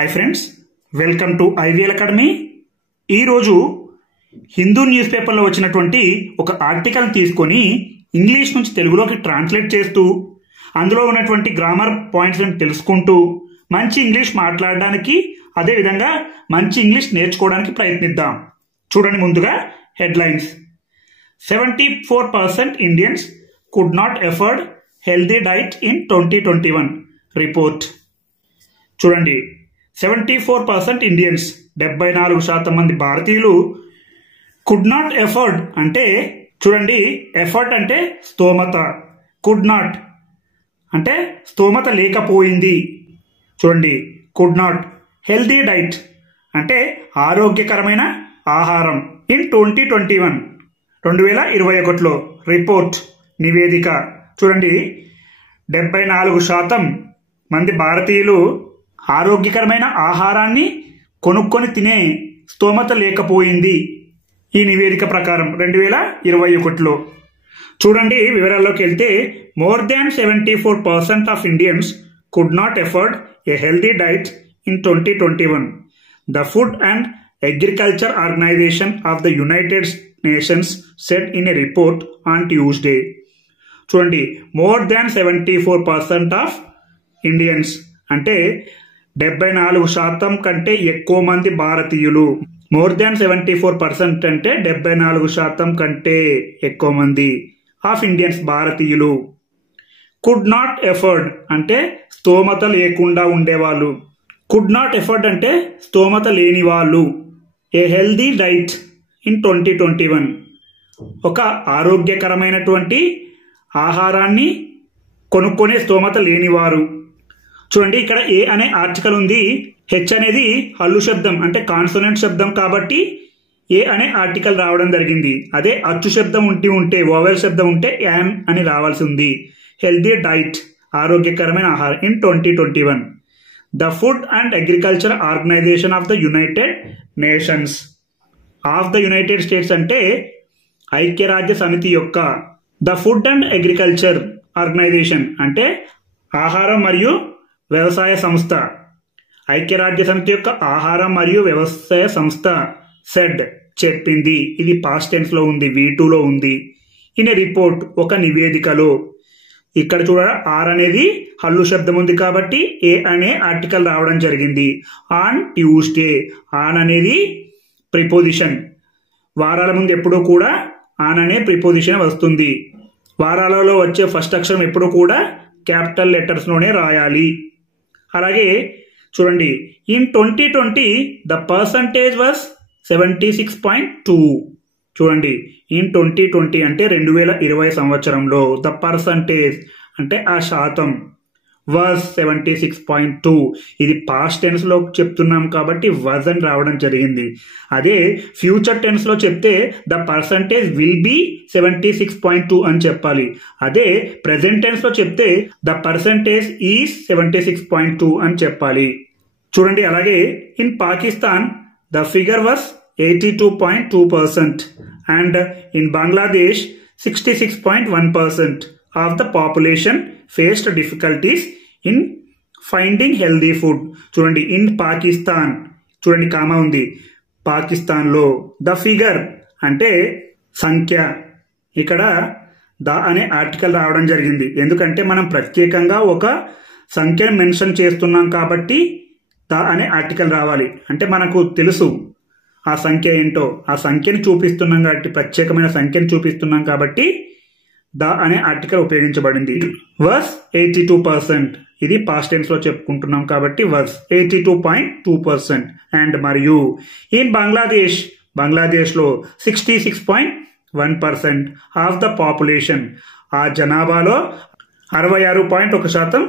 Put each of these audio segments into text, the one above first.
Hi friends, welcome to IVL academy. ఈరోజు Hindu news పేపర్లో వచ్చినటువంటి ఒక ఆర్టికల్ తీసుకొని ఇంగ్లీష్ నుంచి తెలుగులోకి ట్రాన్స్లేట్ చేస్తూ అందులో ఉన్నటువంటి గ్రామర్ పాయింట్స్ని తెలుసుకుంటూ మంచి ఇంగ్లీష్ మాట్లాడడానికి అదేవిధంగా మంచి ఇంగ్లీష్ నేర్చుకోవడానికి ప్రయత్నిద్దాం. చూడండి, ముందుగా headlines. 74% Indians could not afford healthy diet in 2021 report. చూడండి, 74% ఇండియన్స్ 74% మంది భారతీయులు కుడ్ నాట్ ఎఫర్డ్ అంటే చూడండి, ఎఫర్ట్ అంటే స్తోమత, కుడ్ నాట్ అంటే స్తోమత లేకపోయింది. చూడండి, కుడ్ నాట్. హెల్దీ డైట్ అంటే ఆరోగ్యకరమైన ఆహారం ఇన్ 2021 రిపోర్ట్ నివేదిక. చూడండి, 74% మంది భారతీయులు ఆరోగ్యకరమైన ఆహారాన్ని కొనుక్కొని తినే స్తోమత లేకపోయింది ఈ నివేదిక ప్రకారం 2021లో. చూడండి, వివరాల్లోకి వెళ్తే more than 74% of Indians could not afford a healthy diet in 2021. The food and agriculture organisation of the united nations said in a report on Tuesday. చూడండి, మోర్ దాన్ 74% ఆఫ్ ఇండియన్స్ అంటే 74% కంటే ఎక్కువ మంది భారతీయులు. మోర్ దాన్ 74% అంటే 74% కంటే ఎక్కువ మంది ఆఫ్ ఇండియన్స్ భారతీయులు. కుడ్ నాట్ ఎఫర్డ్ అంటే స్తోమత లేకుండా ఉండేవాళ్ళు. కుడ్ నాట్ ఎఫర్డ్ అంటే స్తోమత లేని వాళ్ళు. ఏ హెల్దీ డైట్ ఇన్ 2021 ఒక ఆరోగ్యకరమైనటువంటి ఆహారాన్ని కొనుక్కునే స్తోమత లేనివారు. చూడండి, ఇక్కడ ఏ అనే ఆర్టికల్ ఉంది. హెచ్ అనేది హల్లు శబ్దం అంటే కాన్సోనెంట్ శబ్దం కాబట్టి ఏ అనే ఆర్టికల్ రావడం జరిగింది. అదే అచ్చు శబ్దం ఉంటే వోవెల్ శబ్దం ఉంటే యాన్ అని రావాల్సి ఉంది. హెల్దీ డైట్ ఆరోగ్యకరమైన ఆహారం in 2021. The food and agriculture organisation of the united nations of the united states అంటే ఐక్యరాజ్య సమితి యొక్క. The food and agriculture organisation అంటే ఆహారం మరియు వ్యవసాయ సంస్థ. ఐక్యరాజ్య సమితి యొక్క ఆహారం మరియు వ్యవసాయ సంస్థ సెడ్ చెప్పింది. ఇది పాస్ట్ టెన్స్ లో ఉంది, V2లో ఉంది. ఇన్ ఏ రిపోర్ట్ ఒక నివేదికలో. ఇక్కడ చూడ ఆర్ అనేది హల్లు శబ్దం ఉంది కాబట్టి ఏ అనే ఆర్టికల్ రావడం జరిగింది. ఆన్ ట్యూస్డే, ఆన్ అనేది ప్రిపోజిషన్. వారాల ముందు ఎప్పుడూ కూడా ఆన్ అనే ప్రిపోజిషన్ వస్తుంది. వారాలలో వచ్చే ఫస్ట్ అక్షరం ఎప్పుడు కూడా క్యాపిటల్ లెటర్స్ లోనే రాయాలి. అలాగే చూడండి, ఇన్ 2020 ద పర్సంటేజ్ వాస్ 76.2. చూడండి, ఇన్ 2020 అంటే 2020 సంవత్సరంలో ద పర్సంటేజ్ అంటే ఆ శాతం వాజ్ 76.2. ఇది పాస్ట్ టెన్స్ లో చెప్తున్నాం కాబట్టి వాజ్ అని రావడం జరిగింది. అదే ఫ్యూచర్ టెన్స్ లో చెప్తే ద పర్సంటేజ్ విల్ బి 76.2 అని చెప్పాలి. అదే ప్రెసెంట్ టెన్స్ లో చెప్తే ద పర్సంటేజ్ ఈజ్ 76.2 అని చెప్పాలి. చూడండి, అలాగే in Pakistan the figure was 82.2% and in Bangladesh 66.1% of the population faced difficulties in finding healthy food. చూడండి, ఇన్ పాకిస్తాన్, చూడండి కామా ఉంది, పాకిస్తాన్లో. ద ఫిగర్ అంటే సంఖ్య. ఇక్కడ ద అనే ఆర్టికల్ రావడం జరిగింది. ఎందుకంటే మనం ప్రత్యేకంగా ఒక సంఖ్యను మెన్షన్ చేస్తున్నాం కాబట్టి ద అనే ఆర్టికల్ రావాలి. అంటే మనకు తెలుసు ఆ సంఖ్య ఏంటో, ఆ సంఖ్యను చూపిస్తున్నాం కాబట్టి, ప్రత్యేకమైన సంఖ్యను చూపిస్తున్నాం కాబట్టి ద అనే ఆర్టికల్ ఉపయోగించబడింది. వాస్ 82%. ఇది పాస్ట్ టెన్స్ లో చెప్పుకుంటున్నాం కాబట్టి వాస్ 82.2%. అండ్ మరియు ఇన్ బంగ్లాదేశ్ లో 66.1% ఆఫ్ ద పాపులేషన్. ఆ జనాభాలో 66.1%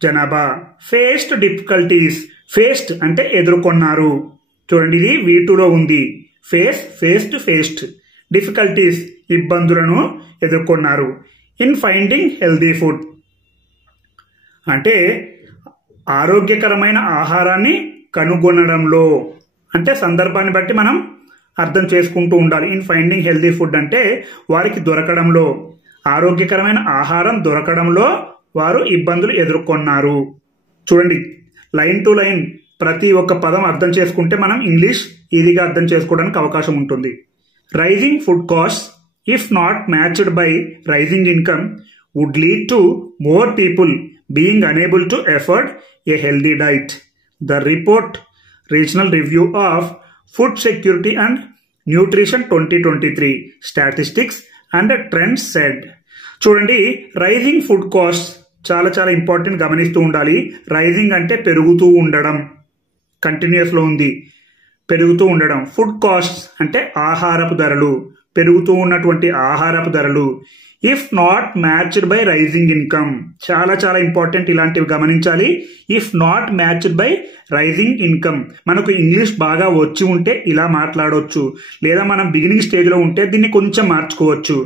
జనాభా ఫేస్డ్ డిఫికల్టీస్. ఫేస్డ్ అంటే ఎదుర్కొన్నారు. చూడండి, ఇది V2లో ఉంది. ఫేస్డ్ డిఫికల్టీస్ ఇబ్బందులను ఎదుర్కొన్నారు. ఇన్ ఫైండింగ్ హెల్దీ ఫుడ్ అంటే ఆరోగ్యకరమైన ఆహారాన్ని కనుగొనడంలో. అంటే సందర్భాన్ని బట్టి మనం అర్థం చేసుకుంటూ ఉండాలి. ఇన్ ఫైండింగ్ హెల్దీ ఫుడ్ అంటే వారికి దొరకడంలో, ఆరోగ్యకరమైన ఆహారం దొరకడంలో వారు ఇబ్బందులు ఎదుర్కొన్నారు. చూడండి, లైన్ టు లైన్ ప్రతి ఒక్క పదం అర్థం చేసుకుంటే మనం ఇంగ్లీష్ ఈజీగా అర్థం చేసుకోవడానికి అవకాశం ఉంటుంది. Rising food cost if not matched by rising income would lead to more people being unable to afford a healthy diet. The report regional review of food security and nutrition 2023 statistics and trends said. చూడండి, rising food cost చాలా చాలా important, గమనిస్తూ ఉండాలి. Rising అంటే పెరుగుతూ ఉండడం, కంటిన్యూస్లో ఉంది, పెరుగుతూ ఉండడం. ఫుడ్ కాస్ట్ అంటే ఆహారపు ధరలు, పెరుగుతూ ఉన్నటువంటి ఆహారపు ధరలు. If not matched by rising income, చాలా చాలా ఇంపార్టెంట్, ఇలాంటివి గమనించాలి. If not matched by rising income, మనకు ఇంగ్లీష్ బాగా వచ్చి ఉంటే ఇలా మాట్లాడవచ్చు, లేదా మనం బిగినింగ్ స్టేజ్లో ఉంటే దీన్ని కొంచెం మార్చుకోవచ్చు.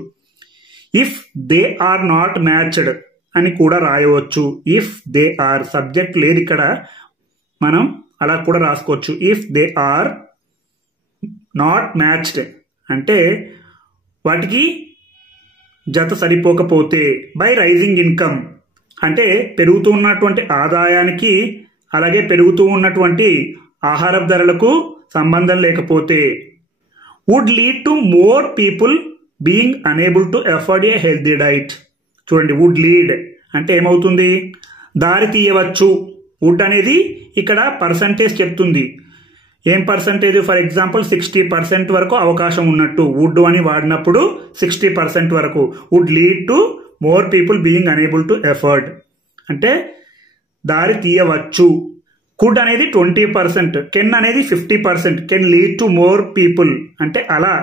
If they are not matched అని కూడా రాయవచ్చు. ఇఫ్ దే ఆర్, సబ్జెక్ట్ లేదు ఇక్కడ, మనం అలా కూడా రాసుకోవచ్చు. If they are not matched అంటే వాటికి జత సరిపోకపోతే, బై రైజింగ్ ఇన్కమ్ అంటే పెరుగుతూ ఉన్నటువంటి ఆదాయానికి అలాగే పెరుగుతూ ఉన్నటువంటి ఆహార ధరలకు సంబంధం లేకపోతే, would lead to more people being unable to afford a healthy diet. చూడండి, వుడ్ లీడ్ అంటే ఏమవుతుంది, దారి తీయవచ్చు. వుడ్ అనేది ఇక్కడ పర్సంటేజ్ చెప్తుంది. ఏం పర్సంటేజ్? ఫర్ ఎగ్జాంపుల్ 60% వరకు అవకాశం ఉన్నట్టు వుడ్ అని వాడినప్పుడు 60% వరకు. Would lead to more people being unable to afford అంటే దారి తీయవచ్చు. కుడ్ అనేది 20%, కెన్ అనేది 50%, can lead to more people అంటే అలా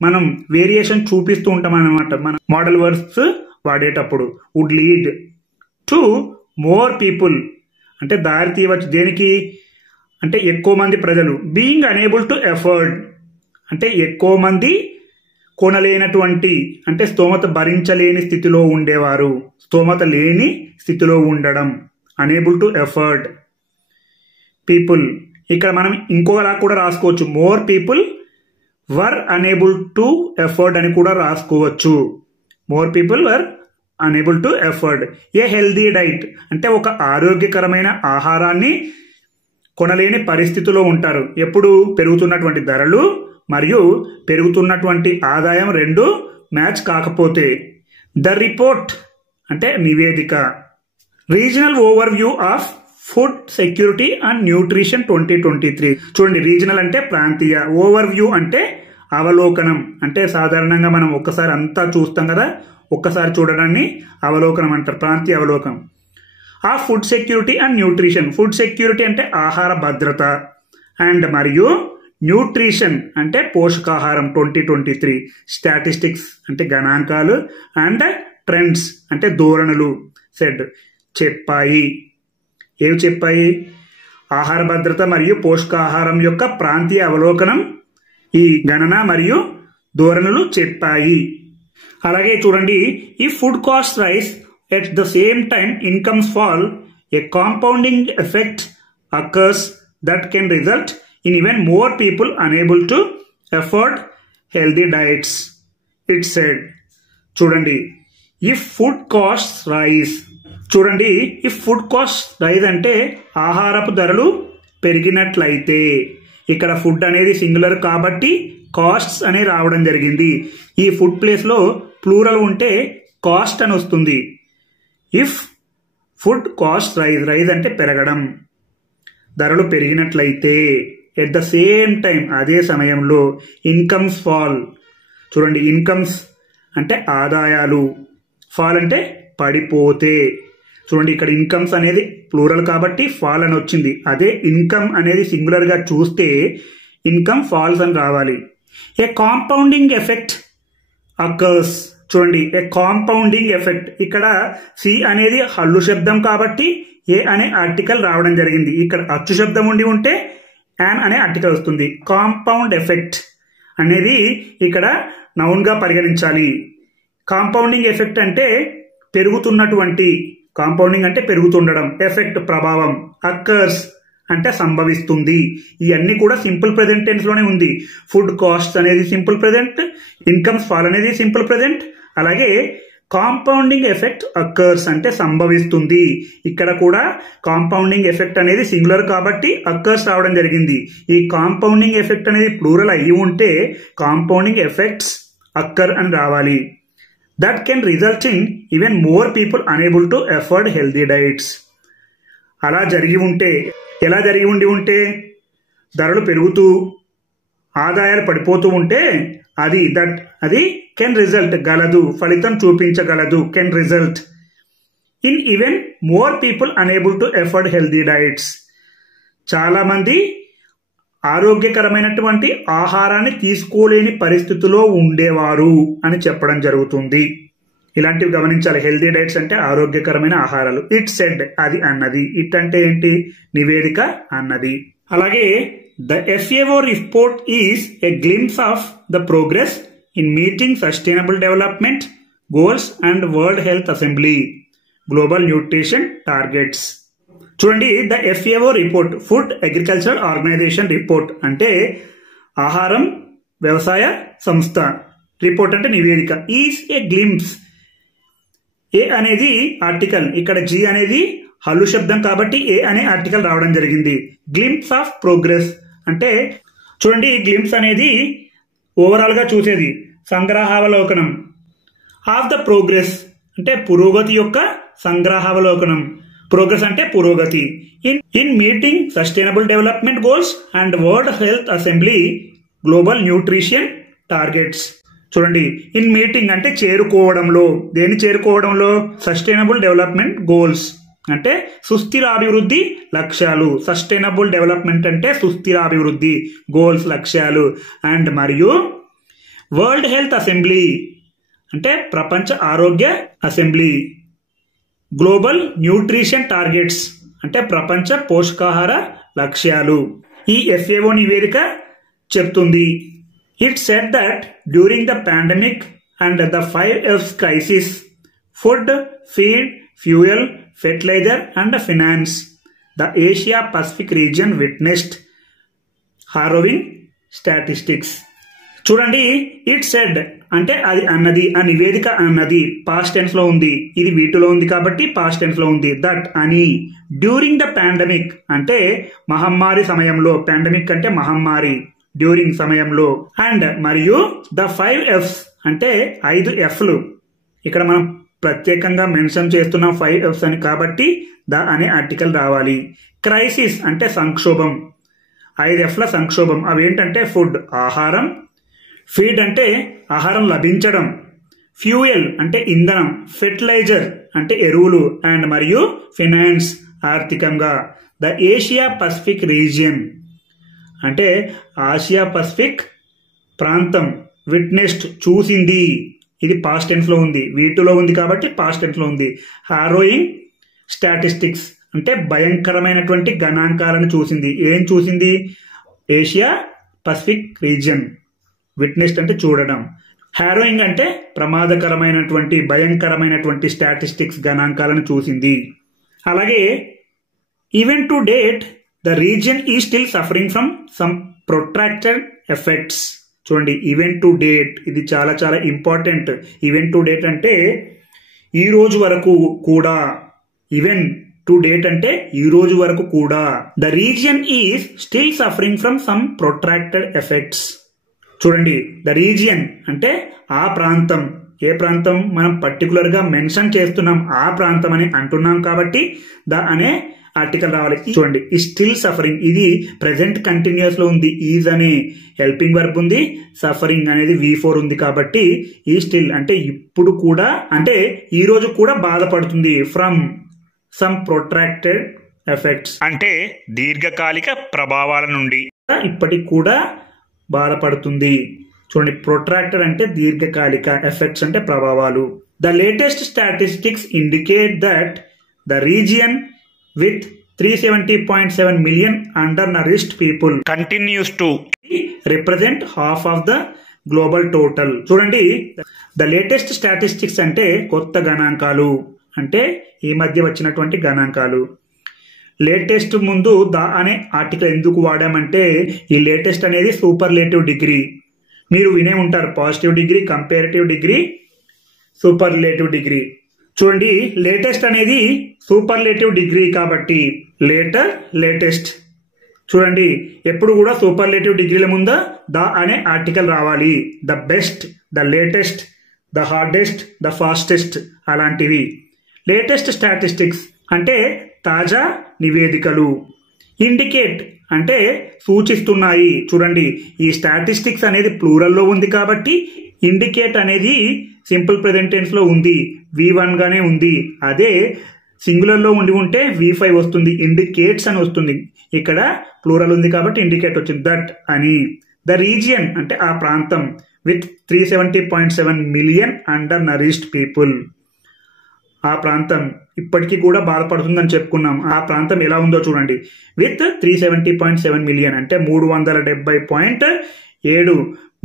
మనం వేరియేషన్ చూపిస్తూ ఉంటాం అన్నమాట మనం మోడల్ వర్బ్స్ వాడేటప్పుడు. Would lead to more people అంటే దారి తీయవచ్చు. దేనికి అంటే ఎక్కువ మంది ప్రజలు. బీయింగ్ అనేబుల్ టు ఎఫర్డ్ అంటే ఎక్కువ మంది కొనలేనటువంటి అంటే స్తోమత భరించలేని స్థితిలో ఉండేవారు, స్తోమత లేని స్థితిలో ఉండడం. Unable to afford people. ఇక్కడ మనం ఇంకోలా కూడా రాసుకోవచ్చు, more people were unable to afford అని కూడా రాసుకోవచ్చు. More people were unable to afford a healthy diet అంటే ఒక ఆరోగ్యకరమైన ఆహారాన్ని కొనలేని పరిస్థితిలో ఉంటారు. ఎప్పుడు? పెరుగుతున్నటువంటి ధరలు మరియు పెరుగుతున్నటువంటి ఆదాయం రెండు మ్యాచ్ కాకపోతే. ద రిపోర్ట్ అంటే నివేదిక. Regional over view of food security and nutrition 2023. చూడండి, రీజనల్ అంటే ప్రాంతీయ, ఓవర్ వ్యూ అంటే అవలోకనం. అంటే సాధారణంగా మనం ఒక్కసారి అంతా చూస్తాం కదా, ఒక్కసారి చూడడాన్ని అవలోకనం అంటారు, ప్రాంతీయ అవలోకనం. ఆ food security and nutrition. Food security అంటే ఆహార భద్రత, అండ్ మరియు న్యూట్రిషన్ అంటే పోషకాహారం 2023 స్టాటిస్టిక్స్ అంటే గణాంకాలు, అండ్ ట్రెండ్స్ అంటే ధోరణులు సెడ్ చెప్పాయి. ఏవి చెప్పాయి? ఆహార భద్రత మరియు పోషకాహారం యొక్క ప్రాంతీయ అవలోకనం ఈ గణన మరియు ధోరణులు చెప్పాయి. అలాగే చూడండి, ఈ food cost rice at the same time incomes fall, a compounding effect occurs that can result in even more people unable to afford healthy diets, it said. చూడండి, if food costs rise. చూడండి, if food costs rise అంటే ఆహారపు ధరలు పెరిగినట్లయితే. ఇక్కడ food అనేది singular కాబట్టి costs అనే రావడం జరిగింది. ఈ ఫుడ్ ప్లేస్లో ప్లూరల్ ఉంటే కాస్ట్ అని వస్తుంది. If food cost rise, rise అంటే పెరగడం, ధరలు పెరిగినట్లయితే. ఎట్ ద సేమ్ టైం అదే సమయంలో. Incomes fall. చూడండి, ఇన్కమ్స్ అంటే ఆదాయాలు, ఫాల్ అంటే పడిపోతే. చూడండి, ఇక్కడ ఇన్కమ్స్ అనేది ప్లూరల్ కాబట్టి ఫాల్ అని వచ్చింది. అదే ఇన్కమ్ అనేది సింగులర్గా చూస్తే ఇన్కమ్ ఫాల్స్ అని రావాలి. ఏ కాంపౌండింగ్ ఎఫెక్ట్ అకర్స్. చూడండి, ఏ కాంపౌండింగ్ ఎఫెక్ట్. ఇక్కడ సి అనేది హల్లు శబ్దం కాబట్టి ఏ అనే ఆర్టికల్ రావడం జరిగింది. ఇక్కడ అచ్చు శబ్దం ఉండి ఉంటే యాన్ అనే ఆర్టికల్ వస్తుంది. కాంపౌండ్ ఎఫెక్ట్ అనేది ఇక్కడ నౌన్ గా పరిగణించాలి. కాంపౌండింగ్ ఎఫెక్ట్ అంటే పెరుగుతున్నటువంటి, కాంపౌండింగ్ అంటే పెరుగుతుండడం, ఎఫెక్ట్ ప్రభావం, అక్కర్స్ అంటే సంభవిస్తుంది. ఇవన్నీ కూడా సింపుల్ ప్రెజెంట్ టెన్స్ లోనే ఉంది. ఫుడ్ కాస్ట్ అనేది సింపుల్ ప్రెజెంట్, ఇన్కమ్స్ ఫాల్ అనేది సింపుల్ ప్రెజెంట్, అలాగే కాంపౌండింగ్ ఎఫెక్ట్ అక్కర్స్ అంటే సంభవిస్తుంది. ఇక్కడ కూడా కాంపౌండింగ్ ఎఫెక్ట్ అనేది సింగులర్ కాబట్టి అక్కర్స్ రావడం జరిగింది. ఈ కాంపౌండింగ్ ఎఫెక్ట్ అనేది ప్లూరల్ అయ్యి ఉంటే కాంపౌండింగ్ ఎఫెక్ట్స్ అక్కర్ అని రావాలి. That can result in even more people unable to afford healthy diets. అలా జరిగి ఉంటే, ఎలా జరిగి ఉంటే ధరలు పెరుగుతూ ఆదాయాలు పడిపోతూ ఉంటే అది కెన్ రిజల్ట్ గలదు, ఫలితం చూపించగలదు. Can result in even more people unable to afford healthy diets. చాలా మంది ఆరోగ్యకరమైనటువంటి ఆహారాన్ని తీసుకోలేని పరిస్థితిలో ఉండేవారు అని చెప్పడం జరుగుతుంది. ఇలాంటివి గమనించాలి. హెల్దీ డైట్స్ అంటే ఆరోగ్యకరమైన ఆహారాలు. ఇట్ సెడ్ అది అన్నది. ఇట్ అంటే ఏంటి? నివేదిక అన్నది. అలాగే the FAO report is a glimpse of the progress in meeting sustainable development goals and world health assembly global nutrition targets. చూడండి, the FAO report, food agricultural organization report అంటే ఆహారం వ్యవసాయ సంస్థ, రిపోర్ట్ అంటే నివేదిక. ఈస్ ఏ గ్లింప్స్, ఏ అనేది article, ఇక్కడ G అనేది హల్లు శబ్దం కాబట్టి ఏ అనే ఆర్టికల్ రావడం జరిగింది. గ్లింప్స్ ఆఫ్ ప్రోగ్రెస్ అంటే చూడండి, గ్లింప్స్ అనేది ఓవరాల్ గా చూసేది, సంగ్రహావలోకనం. ఆఫ్ ద ప్రోగ్రెస్ అంటే పురోగతి యొక్క సంగ్రహావలోకనం. ప్రోగ్రెస్ అంటే పురోగతి. In meeting sustainable development goals and world health assembly global nutrition targets. చూడండి, ఇన్ మీటింగ్ అంటే చేరుకోవడంలో. దేని చేరుకోవడంలో? సస్టైనబుల్ డెవలప్మెంట్ గోల్స్ అంటే సుస్థిరాభివృద్ధి లక్ష్యాలు. సస్టైనబుల్ డెవలప్మెంట్ అంటే సుస్థిరాభివృద్ధి, గోల్స్ లక్ష్యాలు. అండ్ మరియు వరల్డ్ హెల్త్ అసెంబ్లీ అంటే ప్రపంచ ఆరోగ్య అసెంబ్లీ. గ్లోబల్ న్యూట్రిషన్ టార్గెట్స్ అంటే ప్రపంచ పోషకాహార లక్ష్యాలు. ఈ FAO నివేదిక చెప్తుంది. It said that during the pandemic and the 5F's crisis, food, feed, fuel, fertilizer and finance, the Asia Pacific region witnessed harrowing statistics. చూడండి, ఇట్ సెడ్ అంటే అది అన్నది, ఆ నివేదిక అన్నది. పాస్ట్ టెన్స్ లో ఉంది, ఇది వీటిలో ఉంది కాబట్టి పాస్ట్ టెన్స్ లో ఉంది. దట్ అని డ్యూరింగ్ ద పాండమిక్ అంటే మహమ్మారి సమయంలో. పాండమిక్ అంటే మహమ్మారి, డ్యూరింగ్ సమయంలో. అండ్ మరియు ద 5F's అంటే 5 F'లు. ఇక్కడ మనం ప్రత్యేకంగా మెన్షన్ చేస్తున్నాం 5F's అని కాబట్టి ద అనే ఆర్టికల్ రావాలి. క్రైసిస్ అంటే సంక్షోభం, 5 F'ల సంక్షోభం. అవేంటంటే ఫుడ్ ఆహారం, ఫీడ్ అంటే ఆహారం లభించడం, ఫ్యూయల్ అంటే ఇంధనం, ఫెర్టిలైజర్ అంటే ఎరువులు, అండ్ మరియు ఫినాన్స్ ఆర్థికంగా. ద ఏషియా పసిఫిక్ రీజియన్ అంటే ఆసియా పసిఫిక్ ప్రాంతం, విట్నెస్డ్ చూసింది, ఇది పాస్ట్ టెన్స్ లో ఉంది, వీటిలో ఉంది కాబట్టి పాస్ట్ టెన్స్ లో ఉంది. హారోయింగ్ స్టాటిస్టిక్స్ అంటే భయంకరమైనటువంటి గణాంకాలను చూసింది. ఏం చూసింది? Asia Pacific region. విట్నెస్డ్ అంటే చూడడం. హారోయింగ్ అంటే ప్రమాదకరమైనటువంటి భయంకరమైనటువంటి స్టాటిస్టిక్స్ గణాంకాలను చూసింది. అలాగే even to date the region is still suffering from some protracted effects. చూడండి, ఈవెంట్ టు డేట్ ఇది చాలా చాలా ఇంపార్టెంట్. ఈవెంట్ టు డేట్ అంటే ఈ రోజు వరకు కూడా. ఈవెంట్ టు డేట్ అంటే ఈ రోజు వరకు కూడా. The region is still suffering from some protracted effects. చూడండి, ద రీజియన్ అంటే ఆ ప్రాంతం. ఏ ప్రాంతం? మనం పర్టికులర్ గా మెన్షన్ చేస్తున్నాం, ఆ ప్రాంతం అని అంటున్నాం కాబట్టి ద అనే ఆర్టికల్ రావాలి. చూడండి, ఈ స్టిల్ సఫరింగ్ ఇది ప్రెసెంట్ కంటిన్యూస్ లో ఉంది. ఈజ్ అనే హెల్పింగ్ వర్బ్ ఉంది, సఫరింగ్ అనేది V4 ఉంది కాబట్టి ఈ స్టిల్ అంటే ఇప్పుడు కూడా, అంటే ఈ రోజు కూడా బాధపడుతుంది. ఫ్రమ్ సమ్ ప్రొట్రాక్టెడ్ ఎఫెక్ట్స్ అంటే దీర్ఘకాలిక ప్రభావాల నుండి ఇప్పటికి కూడా బాధపడుతుంది. చూడండి, ప్రొట్రాక్టెడ్ అంటే దీర్ఘకాలిక, ఎఫెక్ట్స్ అంటే ప్రభావాలు. The latest statistics indicate that the region with 370.7 million undernourished people continues to represent half of the global total. చూడండి, ద లేటెస్ట్ స్టాటిస్టిక్స్ అంటే కొత్త గణాంకాలు, అంటే ఈ మధ్య వచ్చినటువంటి గణాంకాలు. లేటెస్ట్ ముందు ద అనే ఆర్టికల్ ఎందుకు వాడామంటే ఈ లేటెస్ట్ అనేది సూపర్లేటివ్ డిగ్రీ. మీరు వినే ఉంటారు, positive degree, comparative degree, superlative degree. చూడండి, లేటెస్ట్ అనేది సూపర్లేటివ్ డిగ్రీ కాబట్టి లేటర్, లేటెస్ట్. చూడండి, ఎప్పుడు కూడా సూపర్లేటివ్ డిగ్రీల ముందు ద అనే ఆర్టికల్ రావాలి. The best, the latest, the hardest, the fastest అలాంటివి. లేటెస్ట్ స్టాటిస్టిక్స్ అంటే తాజా నివేదికలు. ఇండికేట్ అంటే సూచిస్తున్నాయి. చూడండి, ఈ స్టాటిస్టిక్స్ అనేది ప్లూరల్లో ఉంది కాబట్టి ఇండికేట్ అనేది సింపుల్ ప్రెజెంట్ టెన్స్ లో ఉంది, V1 గానే ఉంది. అదే సింగులర్ లో ఉంటే V5 వస్తుంది, ఇండికేట్స్ అని వస్తుంది. ఇక్కడ ప్లూరల్ ఉంది కాబట్టి ఇండికేట్ వచ్చింది. దట్ అని. ద రీజియన్ అంటే ఆ ప్రాంతం with 370.7 million under nourished people. ఆ ప్రాంతం ఇప్పటికీ కూడా బాధపడుతుందని చెప్పుకున్నాం. ఆ ప్రాంతం ఎలా ఉందో చూడండి. విత్ 370.7 మిలియన్ అంటే 370.7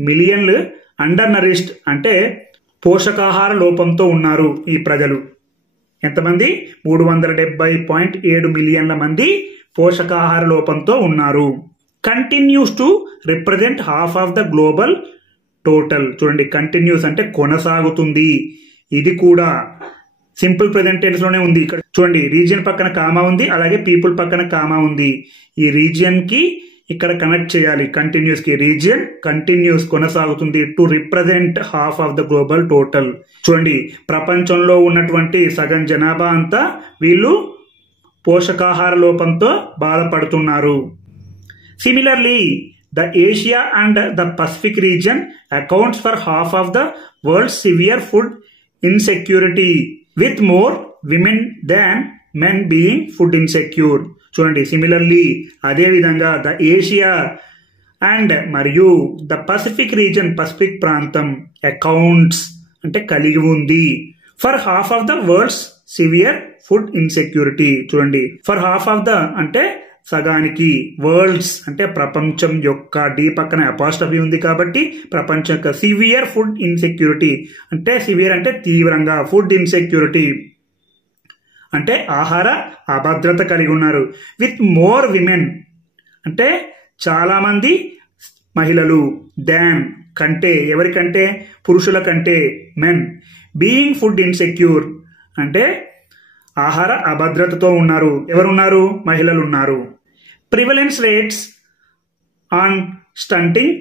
మిలియన్లు అండర్ నరిష్డ్ అంటే పోషకాహార లోపంతో ఉన్నారు ఈ ప్రజలు. ఎంతమంది? 370.7 మిలియన్ల మంది పోషకాహార లోపంతో ఉన్నారు. Continues to represent half of the global total. చూడండి, కంటిన్యూస్ అంటే కొనసాగుతుంది. ఇది కూడా సింపుల్ ప్రెజెంట్ టెన్స్ లోనే ఉంది. ఇక్కడ చూడండి, రీజియన్ పక్కన కామా ఉంది, అలాగే పీపుల్ పక్కన కామా ఉంది. ఈ రీజియన్ కి ఇక్కడ కనెక్ట్ చేయాలి. కంటిన్యూస్ కి రీజియన్ కంటిన్యూస్ కొనసాగుతుంది. To represent half of the global total. చూడండి, ప్రపంచంలో ఉన్నటువంటి సగం జనాభా అంతా వీళ్ళు పోషకాహార లోపంతో బాధపడుతున్నారు. Similarly the Asia and the Pacific region accounts for half of the world severe food insecurity with more women than men being food insecure. చూడండి, సిమిలర్లీ అదే విధంగా ద ఏషియా అండ్ మరియు ద పసిఫిక్ రీజన్ పసిఫిక్ ప్రాంతం accounts అంటే కలిగి ఉంది for half of the world's severe food insecurity. చూడండి, for half of the అంటే సగానికి, వరల్డ్స్ అంటే ప్రపంచం యొక్క, డి పక్కన అపాస్ట్రఫీ ఉంది కాబట్టి ప్రపంచం యొక్క, సివియర్ ఫుడ్ ఇన్సెక్యూరిటీ అంటే సివియర్ అంటే తీవ్రంగా, ఫుడ్ ఇన్సెక్యూరిటీ అంటే ఆహార అభద్రత కలిగి ఉన్నారు. విత్ మోర్ విమెన్ అంటే చాలా మంది మహిళలు, దాన్ కంటే, ఎవరికంటే? పురుషుల కంటే, మెన్. బీయింగ్ ఫుడ్ ఇన్సెక్యూర్ అంటే ఆహార అభద్రతతో ఉన్నారు. ఎవరున్నారు? మహిళలు ఉన్నారు. Prevalence rates on stunting,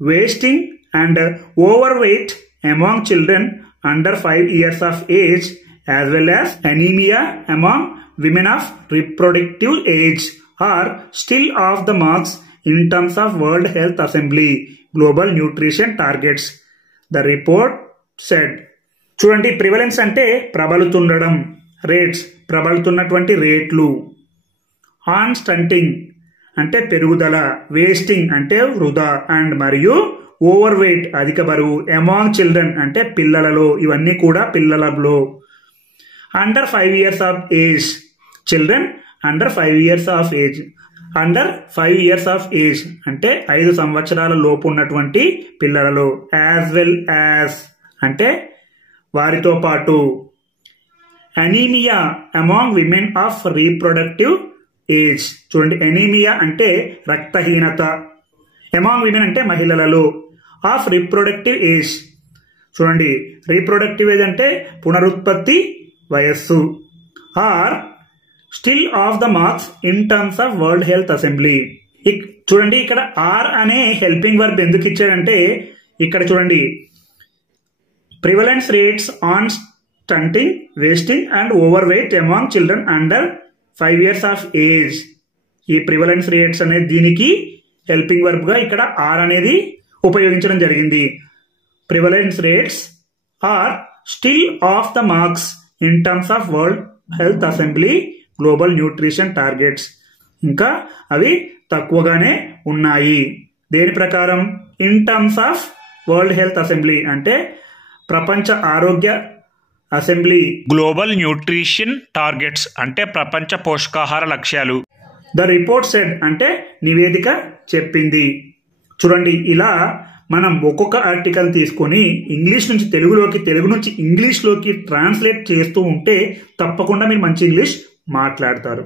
wasting and over weight among children under 5 years of age as well as anemia among women of reproductive age are still off the marks in terms of World Health Assembly global nutrition targets, the report said. చూడండి, prevalence అంటే ప్రబలుతుండడం, rates ప్రబలుతున్నటువంటి రేట్లు, on stunting అంటే పెరుగుదల, wasting అంటే వృధా, and మరియు over weight అధిక బరువు, అమాంగ్ చిల్డ్రన్ అంటే పిల్లలలో, ఇవన్నీ కూడా పిల్లలలో. Under 5 years of age, children under 5 years of age, under 5 years of age అంటే 5 సంవత్సరాల లోపు ఉన్నటువంటి పిల్లలలో. యాజ్ వెల్ యాజ్ అంటే వారితో పాటు. Anaemia among women of reproductive age. చూడండి, అనీమియా అంటే రక్తహీనత, అమాంగ్ విమెన్ అంటే మహిళలలో, ఆఫ్ రీప్రొడక్టివ్ ఏజ్. చూడండి, రీప్రొడక్టివ్ ఏజ్ అంటే పునరుత్పత్తి వయస్సు. Are still off the marks in terms of World health Assembly. చూడండి, ఇక్కడ ఆర్ అనే హెల్పింగ్ వర్బ్ ఎందుకు ఇచ్చాడంటే, ఇక్కడ చూడండి, prevalence rates on stunting, wasting and over weight among children under 5 years of age. ఈ ప్రివలెన్స్ రేట్స్ అనేది దీనికి హెల్పింగ్ వర్బ్ గా ఇక్కడ ఆర్ అనేది ఉపయోగించడం జరిగింది. Prevalence rates are still off the marks in terms of World health assembly global nutrition targets. ఇంకా అవి తక్కువగానే ఉన్నాయి. దేని ప్రకారం? In terms of World health Assembly అంటే ప్రపంచ ఆరోగ్య అసెంబ్లీ గ్లోబల్ న్యూట్రిషన్ టార్గెట్స్ అంటే ప్రపంచ పోషకాహార లక్ష్యాలు. ద రిపోర్ట్ సెడ్ అంటే నివేదిక చెప్పింది. చూడండి, ఇలా మనం ఒక్కొక్క ఆర్టికల్ తీసుకొని ఇంగ్లీష్ నుంచి తెలుగులోకి, తెలుగు నుంచి ఇంగ్లీష్లోకి ట్రాన్స్లేట్ చేస్తూ ఉంటే తప్పకుండా మీరు మంచి ఇంగ్లీష్ మాట్లాడతారు.